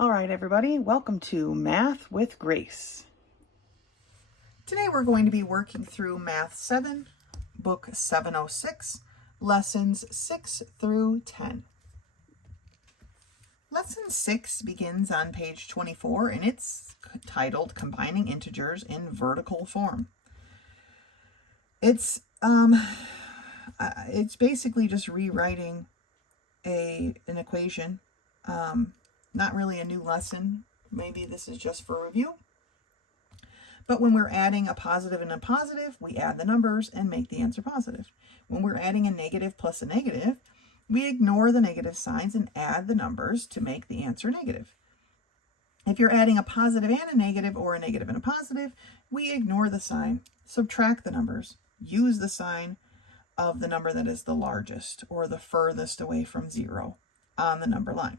All right, everybody, welcome to Math with Grace. Today we're going to be working through Math 7, Book 706, Lessons 6 through 10. Lesson 6 begins on page 24, and it's titled Combining Integers in Vertical Form. It's basically just rewriting an equation. Not really a new lesson. Maybe this is just for review. But when we're adding a positive and a positive, we add the numbers and make the answer positive. When we're adding a negative plus a negative, we ignore the negative signs and add the numbers to make the answer negative. If you're adding a positive and a negative, or a negative and a positive, we ignore the sign, subtract the numbers, use the sign of the number that is the largest or the furthest away from 0 on the number line.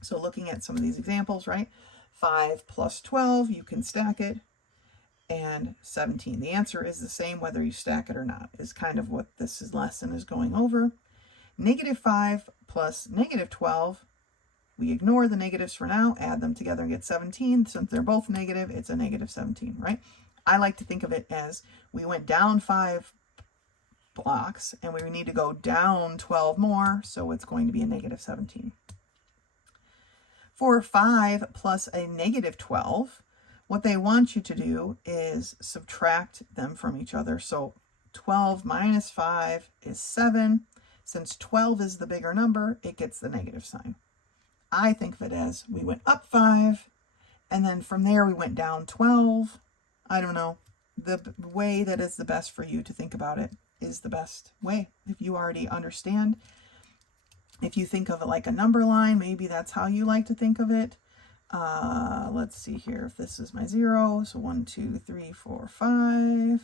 So looking at some of these examples, right? 5 plus 12, you can stack it, and 17. The answer is the same whether you stack it or not, is kind of what this lesson is going over. Negative 5 plus negative 12, we ignore the negatives for now, add them together and get 17. Since they're both negative, it's a negative 17, right? I like to think of it as we went down 5 blocks, and we need to go down 12 more, so it's going to be a negative 17. For 5 plus a negative 12, what they want you to do is subtract them from each other. So 12 minus 5 is 7. Since 12 is the bigger number, it gets the negative sign. I think of it as we went up 5, and then from there we went down 12. I don't know. The way that is the best for you to think about it is the best way. If you already understand, if you think of it like a number line, maybe that's how you like to think of it. Let's see here. If this is my 0, so 1, 2, 3, 4, 5.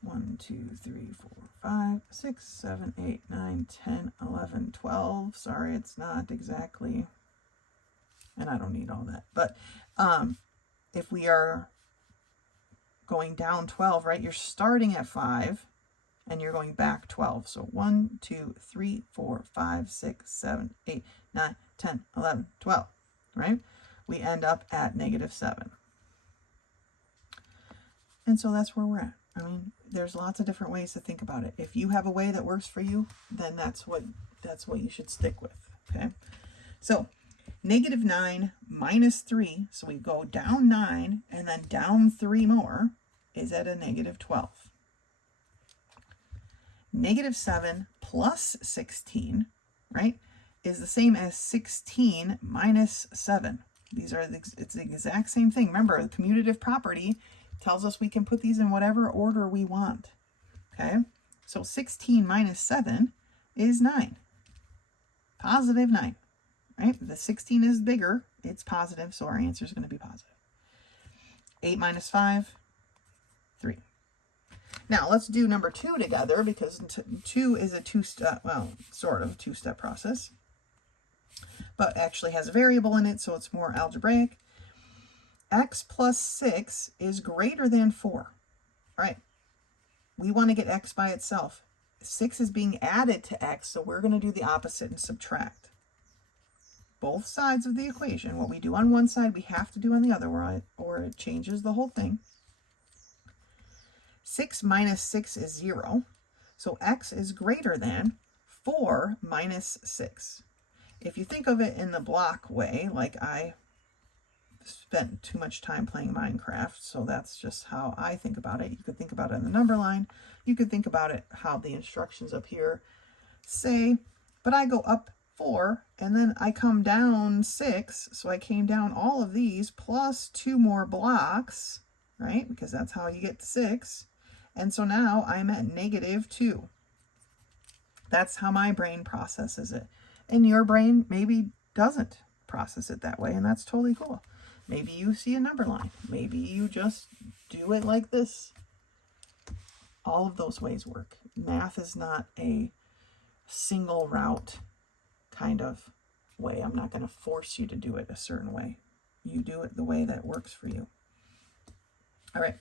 1, 2, 3, 4, 5, 6, 7, 8, 9, 10, 11, 12. Sorry, it's not exactly, and I don't need all that. But if we are going down 12, right, you're starting at 5. And you're going back 12. So 1, 2, 3, 4, 5, 6, 7, 8, 9, 10, 11, 12, right? We end up at negative 7. And so that's where we're at. I mean, there's lots of different ways to think about it. If you have a way that works for you, then that's what you should stick with, okay? So negative 9 minus 3, so we go down 9 and then down 3 more, is at a negative 12. Negative 7 plus 16, right, is the same as 16 minus 7. It's the exact same thing. Remember, the commutative property tells us we can put these in whatever order we want. Okay, so 16 minus 7 is 9. Positive 9, right? The 16 is bigger. It's positive, so our answer is going to be positive. 8 minus 5, 3. Now, let's do number 2 together, because 2 is a two-step, well, sort of a two-step process, but actually has a variable in it, so it's more algebraic. X plus 6 is greater than 4. All right, we want to get x by itself. 6 is being added to x, so we're going to do the opposite and subtract. Both sides of the equation, what we do on one side, we have to do on the other, or it changes the whole thing. 6 minus 6 is 0, so x is greater than 4 minus 6. If you think of it in the block way, like I spent too much time playing Minecraft, so that's just how I think about it. You could think about it in the number line. You could think about it how the instructions up here say, but I go up 4, and then I come down 6, so I came down all of these plus 2 more blocks, right? Because that's how you get to 6. And so now I'm at negative 2. That's how my brain processes it. And your brain maybe doesn't process it that way, and that's totally cool. Maybe you see a number line. Maybe you just do it like this. All of those ways work. Math is not a single route kind of way. I'm not going to force you to do it a certain way. You do it the way that works for you. All right.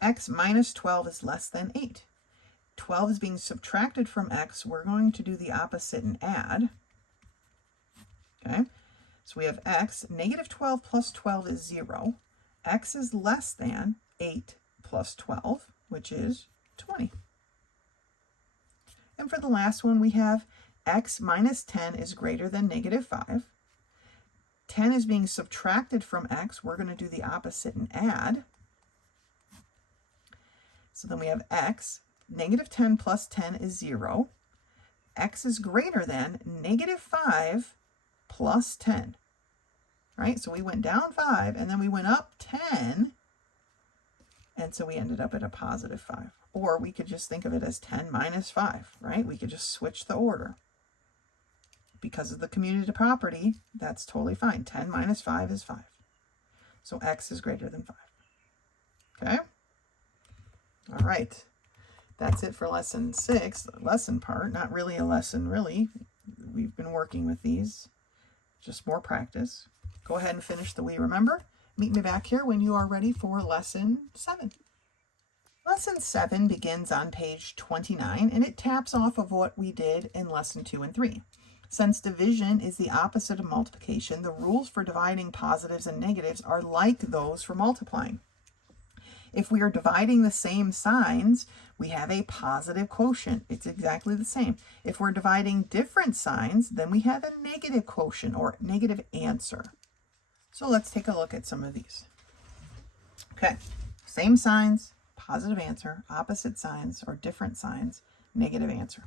X minus 12 is less than 8. 12 is being subtracted from x. We're going to do the opposite and add. Okay. So we have x, negative 12 plus 12 is 0. X is less than 8 plus 12, which is 20. And for the last one, we have x minus 10 is greater than negative 5. 10 is being subtracted from x. We're going to do the opposite and add. So then we have x, negative 10 plus 10 is 0. X is greater than negative 5 plus 10. Right? So we went down 5 and then we went up 10. And so we ended up at a positive 5. Or we could just think of it as 10 minus 5, right? We could just switch the order. Because of the commutative property, that's totally fine. 10 minus 5 is 5. So x is greater than 5. Okay? All right. That's it for lesson 6, lesson part. Not really a lesson, really. We've been working with these. Just more practice. Go ahead and finish the We Remember. Meet me back here when you are ready for lesson 7. Lesson 7 begins on page 29, and it taps off of what we did in lesson 2 and 3. Since division is the opposite of multiplication, the rules for dividing positives and negatives are like those for multiplying. If we are dividing the same signs, we have a positive quotient. It's exactly the same. If we're dividing different signs, then we have a negative quotient or negative answer. So let's take a look at some of these. Okay, same signs, positive answer, opposite signs or different signs, negative answer.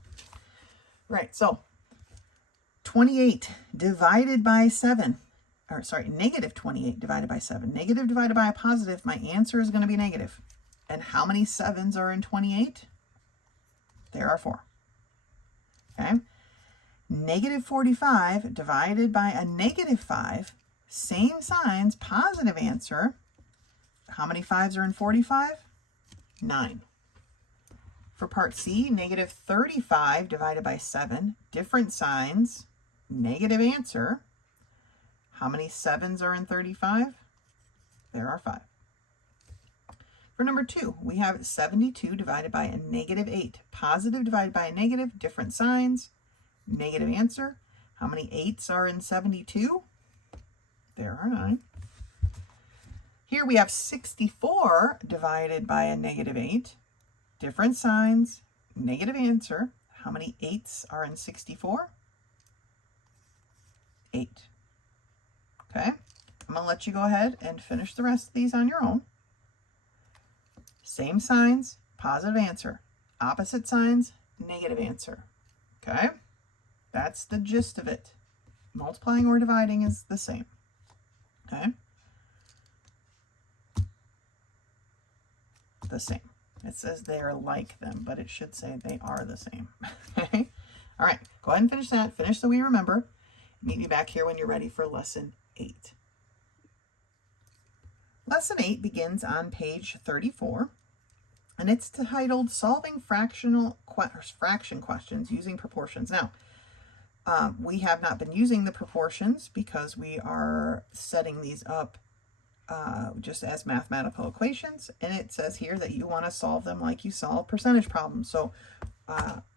Right, so 28 divided by 7. Or sorry, negative 28 divided by 7. Negative divided by a positive, my answer is going to be negative. And how many 7s are in 28? There are 4. Okay. Negative 45 divided by a negative 5. Same signs, positive answer. How many 5s are in 45? 9. For part C, negative 35 divided by 7. Different signs, negative answer. How many 7s are in 35? There are 5. For number 2, we have 72 divided by a negative 8. Positive divided by a negative, different signs, negative answer. How many 8s are in 72? There are 9. Here we have 64 divided by a negative 8. Different signs, negative answer. How many 8s are in 64? 8. Okay, I'm going to let you go ahead and finish the rest of these on your own. Same signs, positive answer. Opposite signs, negative answer. Okay, that's the gist of it. Multiplying or dividing is the same. Okay, the same. It says they are like them, but it should say they are the same. Okay, all right, go ahead and finish that. Finish the We Remember. Meet me back here when you're ready for lesson 8. Lesson 8 begins on page 34, and it's titled Solving Fraction Questions Using Proportions. Now, we have not been using the proportions because we are setting these up just as mathematical equations, and it says here that you want to solve them like you solve percentage problems. So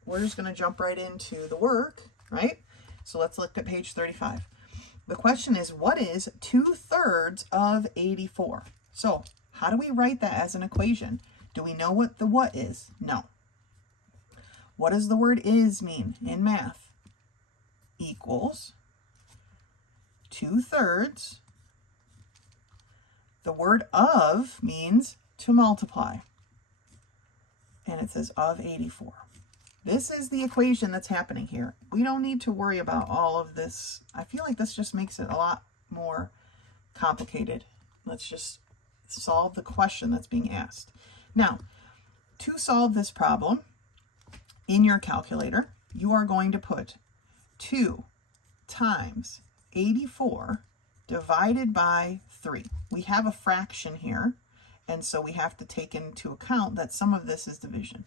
we're just going to jump right into the work, right? So let's look at page 35. The question is, what is 2/3 of 84? So how do we write that as an equation? Do we know what the what is? No. What does the word is mean in math? Equals 2/3. The word of means to multiply. And it says of 84. This is the equation that's happening here. We don't need to worry about all of this. I feel like this just makes it a lot more complicated. Let's just solve the question that's being asked. Now, to solve this problem, in your calculator, you are going to put 2 times 84 divided by 3. We have a fraction here, and so we have to take into account that some of this is division.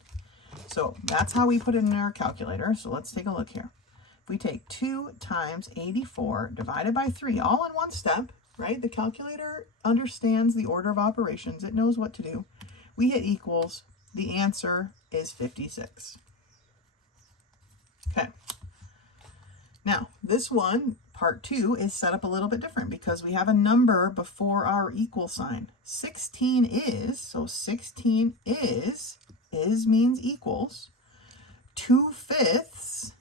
So that's how we put it in our calculator. So let's take a look here. If we take 2 times 84 divided by 3, all in one step, right? The calculator understands the order of operations. It knows what to do. We hit equals. The answer is 56. Okay. Now, this one, Part 2 is set up a little bit different because we have a number before our equal sign. 16 is, so 16 is means equals 2/5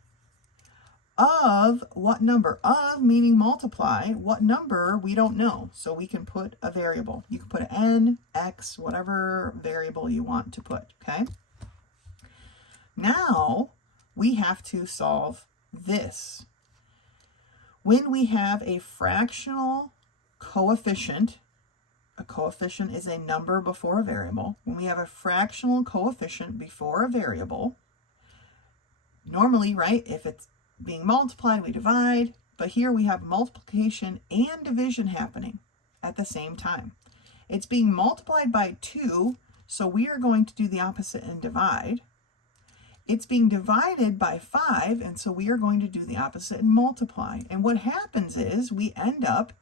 of what number? Of meaning multiply. What number we don't know. So we can put a variable. You can put an n, x, whatever variable you want to put, okay? Now we have to solve this. When we have a fractional coefficient, a coefficient is a number before a variable. When we have a fractional coefficient before a variable, normally, right, if it's being multiplied, we divide, but here we have multiplication and division happening at the same time. It's being multiplied by 2, so we are going to do the opposite and divide. It's being divided by 5, and so we are going to do the opposite and multiply. And what happens is we end up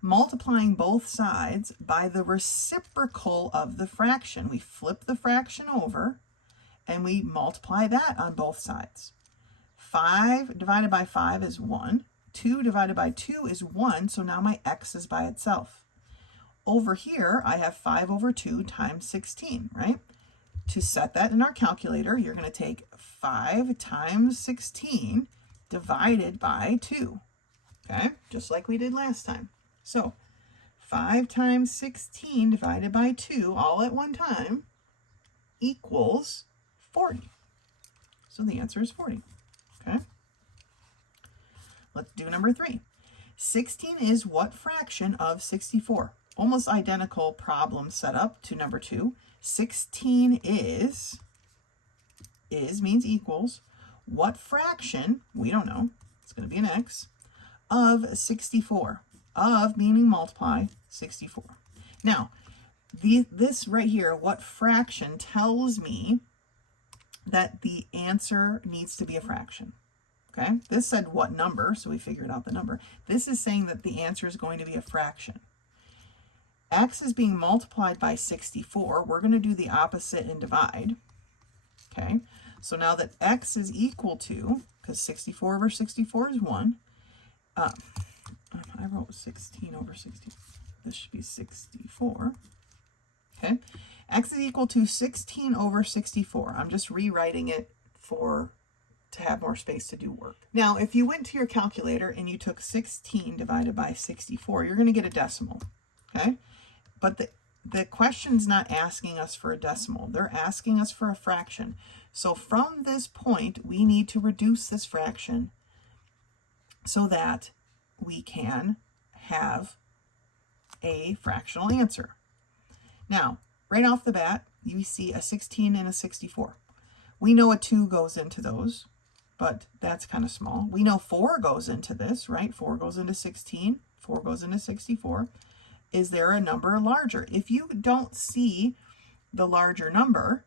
multiplying both sides by the reciprocal of the fraction. We flip the fraction over, and we multiply that on both sides. 5 divided by 5 is 1. 2 divided by 2 is 1, so now my x is by itself. Over here, I have 5 over 2 times 16, right? To set that in our calculator, you're going to take 5 times 16 divided by 2, okay? Just like we did last time. So 5 times 16 divided by 2 all at one time equals 40. So the answer is 40. Okay, let's do number 3. 16 is what fraction of 64? Almost identical problem setup to number 2. 16 is means equals what fraction, we don't know, it's going to be an x, of 64. Of meaning multiply 64. Now, this right here, what fraction, tells me that the answer needs to be a fraction. Okay, this said what number, so we figured out the number. This is saying that the answer is going to be a fraction. X is being multiplied by 64. We're going to do the opposite and divide. Okay, so now that x is equal to, because 64 over 64 is 1, I wrote 16 over 60. This should be 64. Okay, x is equal to 16 over 64. I'm just rewriting it to have more space to do work. Now, if you went to your calculator and you took 16 divided by 64, you're going to get a decimal, okay? But the question's not asking us for a decimal. They're asking us for a fraction. So from this point, we need to reduce this fraction so that we can have a fractional answer. Now, right off the bat, you see a 16 and a 64. We know a 2 goes into those, but that's kind of small. We know 4 goes into this, right? 4 goes into 16, 4 goes into 64. Is there a number larger? If you don't see the larger number,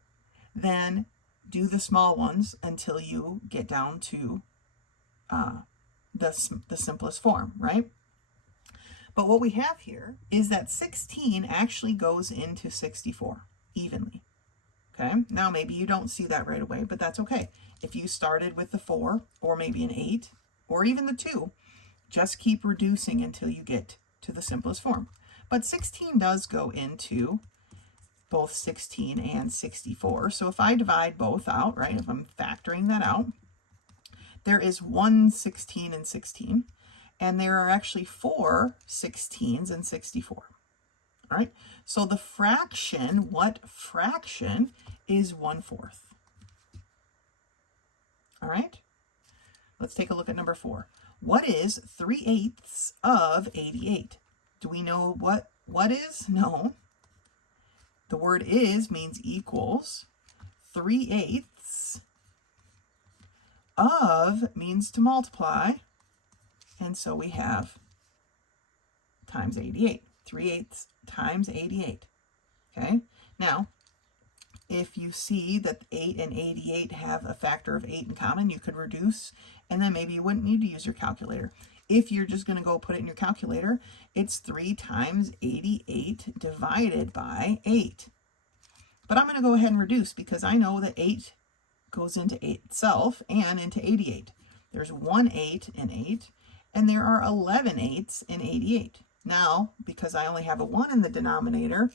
then do the small ones until you get down to the simplest form, right? But what we have here is that 16 actually goes into 64 evenly. Okay, now maybe you don't see that right away, but that's okay. If you started with the 4 or maybe an 8 or even the 2, just keep reducing until you get to the simplest form. But 16 does go into both 16 and 64. So if I divide both out, right, if I'm factoring that out, there is 1 16 and 16, and there are actually 4 16s and 64. All right, so the fraction, what fraction is 1/4? All right, let's take a look at number 4. What is 3/8 of 88? Do we know what is? No. The word is means equals. 3/8 of means to multiply. And so we have times 88. 3/8 times 88. Okay. Now, if you see that 8 and 88 have a factor of 8 in common, you could reduce, and then maybe you wouldn't need to use your calculator. If you're just going to go put it in your calculator, it's 3 times 88 divided by 8. But I'm going to go ahead and reduce because I know that 8 goes into 8 itself and into 88. There's 1 8 in 8, and there are 11 eighths in 88. Now, because I only have a 1 in the denominator,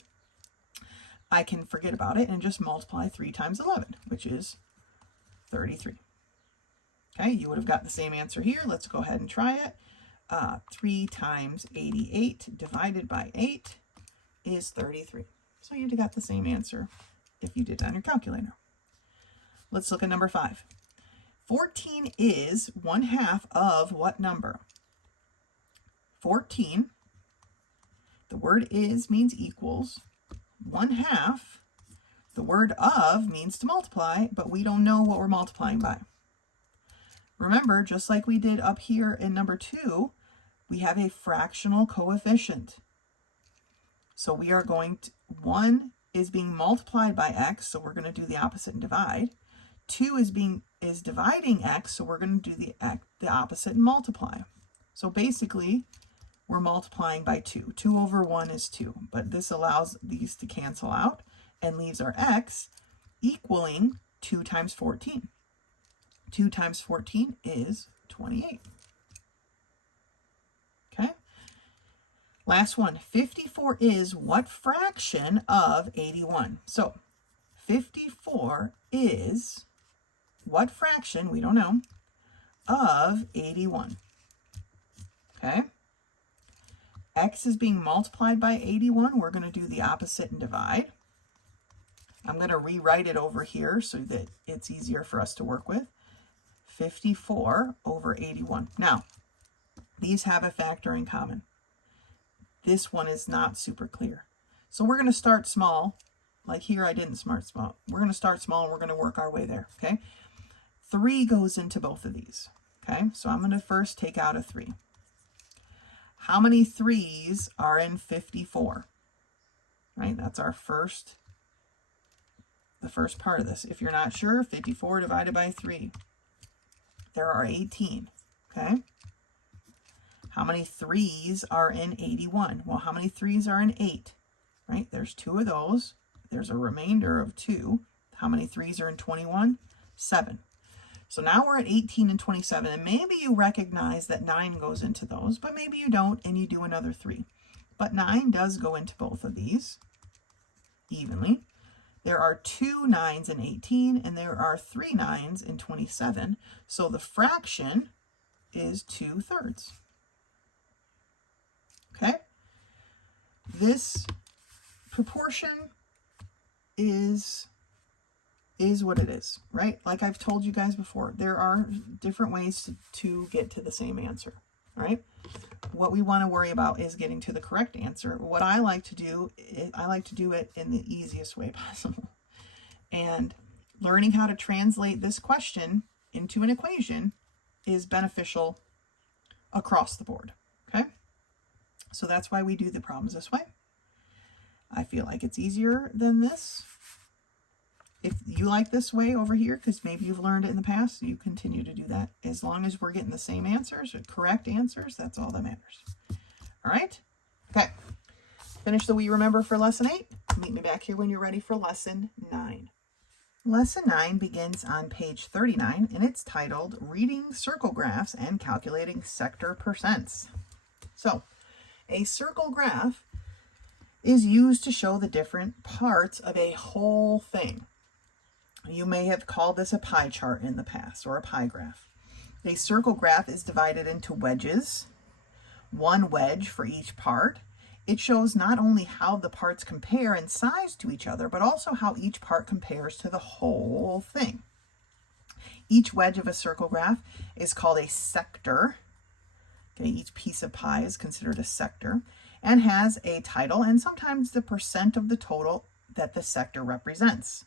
I can forget about it and just multiply 3 times 11, which is 33. Okay, you would have got the same answer here. Let's go ahead and try it. 3 times 88 divided by 8 is 33. So you'd have got the same answer if you did it on your calculator. Let's look at number 5. 14 is 1/2 of what number? 14, the word is means equals. 1/2, the word of means to multiply, but we don't know what we're multiplying by. Remember, just like we did up here in number 2, we have a fractional coefficient. So we are going to, 1 is being multiplied by x, so we're going to do the opposite and divide. 2 is dividing x, so we're going to do the opposite and multiply. So basically, we're multiplying by 2. 2 over 1 is 2, but this allows these to cancel out and leaves our x equaling 2 times 14. 2 times 14 is 28. Okay? Last one. 54 is what fraction of 81? So 54 is what fraction, we don't know, of 81. Okay? X is being multiplied by 81. We're going to do the opposite and divide. I'm going to rewrite it over here so that it's easier for us to work with. 54 over 81. Now, these have a factor in common. This one is not super clear. So we're going to start small. Like here, I didn't start small. We're going to start small and we're going to work our way there. Okay? 3 goes into both of these. Okay? So I'm going to first take out a 3. How many 3s are in 54? Right? That's our the first part of this. If you're not sure, 54 divided by 3. There are 18. Okay? How many 3s are in 81? Well, how many 3s are in 8? Right? There's 2 of those. There's a remainder of 2. How many 3s are in 21? 7. So now we're at 18 and 27, and maybe you recognize that 9 goes into those, but maybe you don't, and you do another 3. But 9 does go into both of these evenly. There are 2 9s in 18, and there are 3 9s in 27, so the fraction is 2/3. Okay? This proportion is what it is, right? Like I've told you guys before, there are different ways to get to the same answer, right? What we want to worry about is getting to the correct answer. What I like to do is I like to do it in the easiest way possible. And learning how to translate this question into an equation is beneficial across the board, okay? So that's why we do the problems this way. I feel like it's easier than this. If you like this way over here, because maybe you've learned it in the past, you continue to do that. As long as we're getting the same answers, or correct answers, that's all that matters. All right? Okay. Finish the We Remember for Lesson 8. Meet me back here when you're ready for Lesson 9. Lesson 9 begins on page 39, and it's titled Reading Circle Graphs and Calculating Sector Percents. So, a circle graph is used to show the different parts of a whole thing. You may have called this a pie chart in the past, or a pie graph. A circle graph is divided into wedges, 1 wedge for each part. It shows not only how the parts compare in size to each other, but also how each part compares to the whole thing. Each wedge of a circle graph is called a sector. Okay, each piece of pie is considered a sector and has a title and sometimes the percent of the total that the sector represents.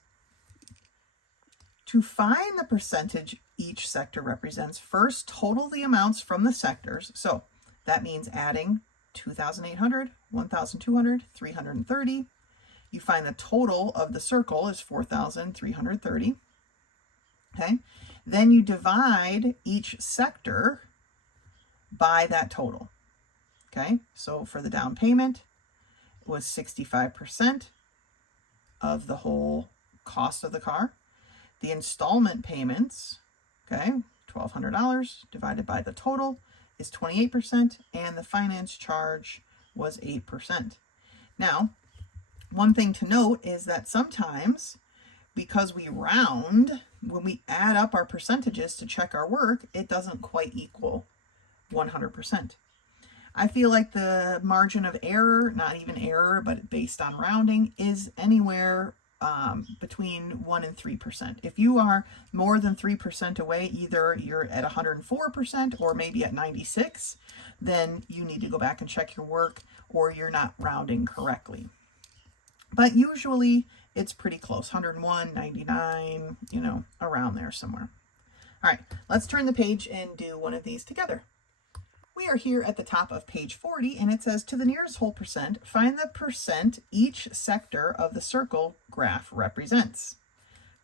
To find the percentage each sector represents, first total the amounts from the sectors. So that means adding 2,800, 1,200, 330. You find the total of the circle is 4,330. Okay. Then you divide each sector by that total. Okay. So for the down payment, it was 65% of the whole cost of the car. The installment payments, okay, $1,200 divided by the total is 28%, and the finance charge was 8%. Now, one thing to note is that sometimes, because we round, when we add up our percentages to check our work, it doesn't quite equal 100%. I feel like the margin of error, not even error, but based on rounding, is anywhere between 1 and 3%. If you are more than 3% away, either you're at 104% or maybe at 96, then you need to go back and check your work, or you're not rounding correctly. But usually it's pretty close, 101, 99, you know, around there somewhere. All right, let's turn the page and do one of these together. We are here at the top of page 40, and it says, to the nearest whole percent, find the percent each sector of the circle graph represents.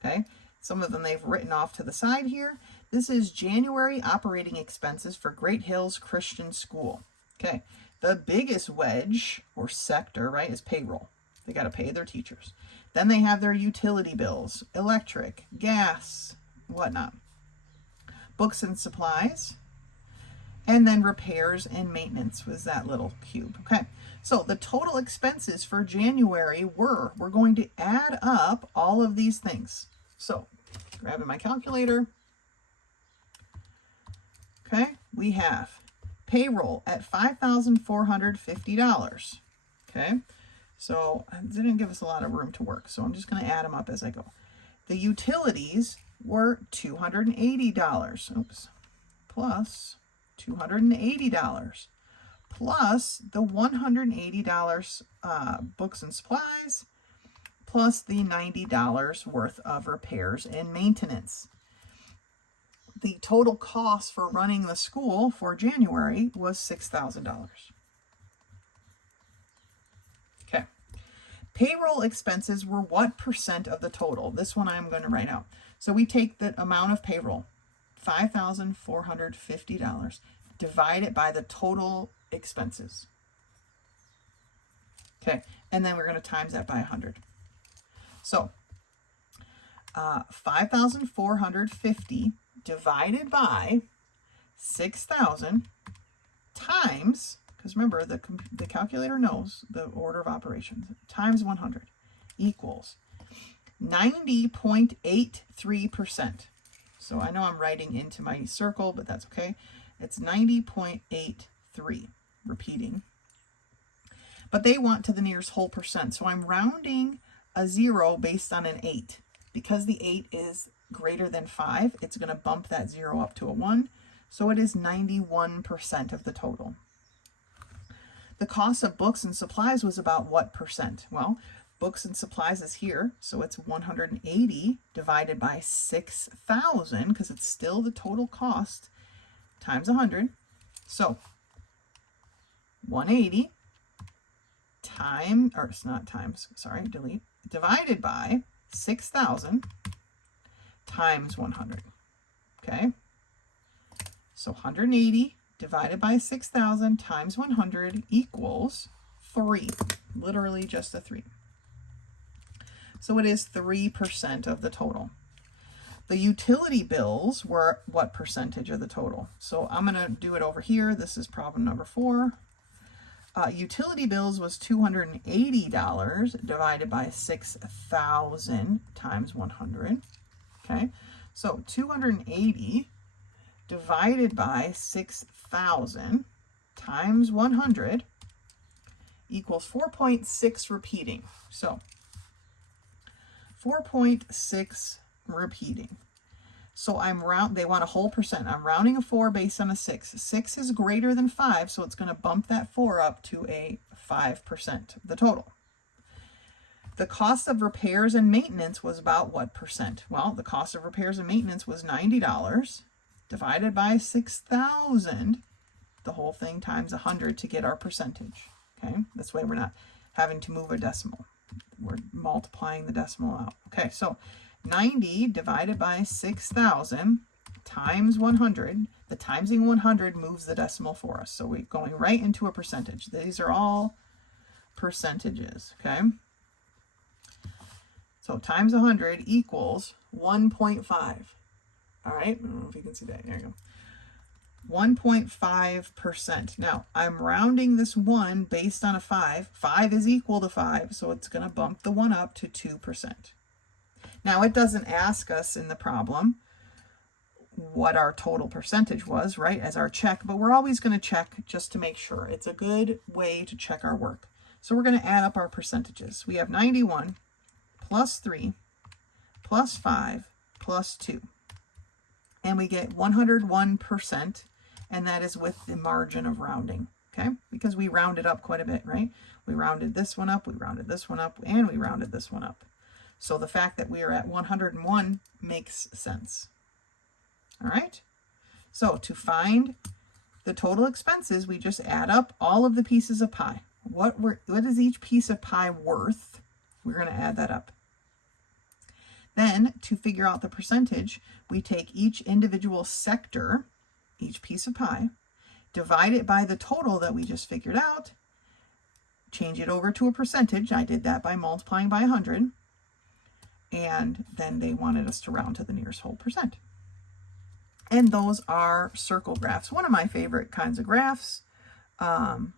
Okay, some of them they've written off to the side here. This is January operating expenses for Great Hills Christian School. Okay, the biggest wedge or sector, right, is payroll. They got to pay their teachers. Then they have their utility bills, electric, gas, whatnot, books and supplies, and then repairs and maintenance was that little cube. Okay, so the total expenses for January we're going to add up all of these things. So grabbing my calculator. Okay, we have payroll at $5,450. Okay, so it didn't give us a lot of room to work, so I'm just going to add them up as I go. The utilities were $280. Oops, plus $280 plus the $180 books and supplies plus the $90 worth of repairs and maintenance. The total cost for running the school for January was $6,000. Okay. Payroll expenses were what percent of the total? This one I'm going to write out. So we take the amount of payroll, $5,450, divide it by the total expenses. Okay, and then we're going to times that by 100. So 5,450 divided by 6,000 times, because remember the calculator knows the order of operations, times 100 equals 90.83%. So I know I'm writing into my circle, but that's okay. It's 90.83, repeating. But they want to the nearest whole percent. So I'm rounding a 0 based on an 8. Because the 8 is greater than 5, it's going to bump that 0 up to a 1. So it is 91% of the total. The cost of books and supplies was about what percent? Well, books and supplies is here, so it's 180 divided by 6,000, because it's still the total cost, times 100. So 180 divided by 6,000 times 100. Okay, so 180 divided by 6,000 times 100 equals 3, literally just a 3. So it is 3% of the total. The utility bills were what percentage of the total? So I'm going to do it over here. This is problem number 4. Utility bills was $280 divided by 6,000 times 100. Okay, so 280 divided by 6,000 times 100 equals 4.6 repeating. So 4.6 repeating. So they want a whole percent. I'm rounding a 4 based on a 6. 6 is greater than 5, so it's going to bump that 4 up to a 5% of the total. The cost of repairs and maintenance was about what percent? Well, the cost of repairs and maintenance was $90 divided by 6,000, the whole thing times 100 to get our percentage. Okay, this way we're not having to move a decimal. We're multiplying the decimal out. Okay, so 90 divided by 6,000 times 100. The timesing 100 moves the decimal for us. So we're going right into a percentage. These are all percentages, okay? So times 100 equals 1.5. All right, I don't know if you can see that. There you go. 1.5%. Now, I'm rounding this 1 based on a 5. 5 is equal to 5, so it's going to bump the 1 up to 2%. Now, it doesn't ask us in the problem what our total percentage was, right, as our check, but we're always going to check just to make sure. It's a good way to check our work. So we're going to add up our percentages. We have 91 plus 3 plus 5 plus 2. And we get 101%, and that is with the margin of rounding, okay? Because we rounded up quite a bit, right? We rounded this one up, we rounded this one up, and we rounded this one up. So the fact that we are at 101 makes sense. All right? So to find the total expenses, we just add up all of the pieces of pie. What is each piece of pie worth? We're going to add that up. Then, to figure out the percentage, we take each individual sector, each piece of pie, divide it by the total that we just figured out, change it over to a percentage. I did that by multiplying by 100. And then they wanted us to round to the nearest whole percent. And those are circle graphs. One of my favorite kinds of graphs. I'm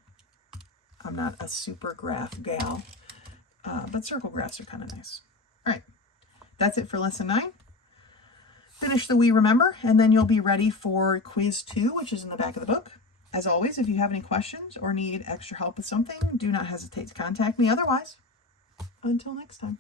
not a super graph gal, but circle graphs are kind of nice. All right. That's it for lesson 9. Finish the We Remember, and then you'll be ready for quiz 2, which is in the back of the book. As always, if you have any questions or need extra help with something, do not hesitate to contact me. Otherwise, until next time.